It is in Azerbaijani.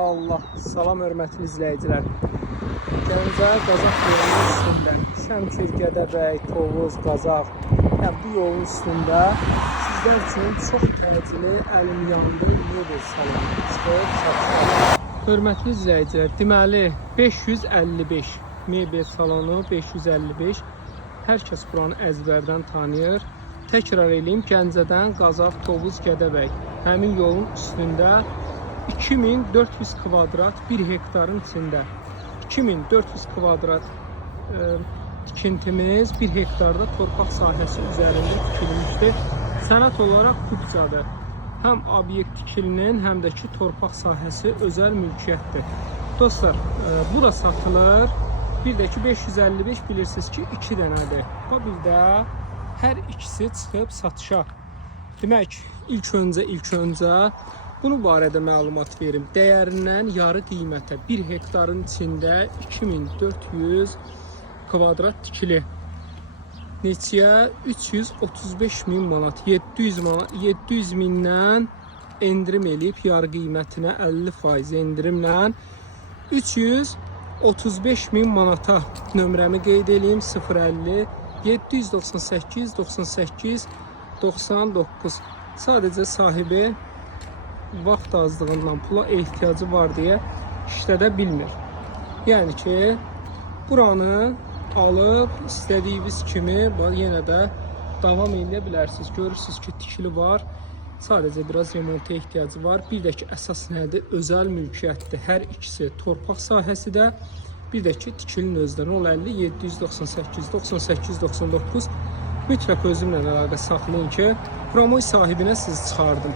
Allah, salam hörmətli izləyicilər. Gəncə Qazax yolunun üstündə Şəmkir, Gədəbəy, Tovuz, Qazax, bu yolun üstündə sizlər üçün çox təcili əlim yandı mebel salonu çıxıb satışa. Hörmətli izləyicilər, deməli 555 mebel salonu 555. Hər kəs buranı əzbərdən tanıyır. Təkrar edeyim, Gəncədən Qazax, Tovuz, Gədəbəy həmin yolun üstündə 2400 kvadrat 1 hektarın içində 2400 kvadrat tikintimiz 1 hektarda torpaq sahəsi üzərində tikilmişdir. Sənəd olaraq kubcadır. Həm obyekt tikilinin, həm də ki torpaq sahəsi özəl mülkiyyətdir. Dostlar, bu da satılır. Bir də ki 555 bilirsiniz ki 2 dənədir. Bu bir də hər ikisi çıxıb satışa. Demək, ilk öncə bunu barədə məlumat verim. Dəyərindən yarı qiymətə 1 hektarın içində 2400 kvadrat tikili. Neçəyə? 335 min manat. 700 mindən endirim eləyib yarı qiymətinə 50% endirimlə 335 min manata nömrəmi qeyd edeyim. 050 798 98 99. Sadəcə sahibi vaxt azlığından pula ehtiyacı var deyə işlədə bilmir. Yəni ki, buranı alıb istədiyiniz kimi yenə də davam edə bilərsiniz. Görürsünüz ki, tikili var. Sadəcə biraz remonta ehtiyacı var. Bir də ki, əsas nədir? Özəl mülkiyyətdir. Hər ikisi torpaq sahəsi də, bir də ki, tikilinin özləri 050 798 98 99. Mütləq özümlə əlaqə saxlayın ki, promoy sahibinə siz çıxardım.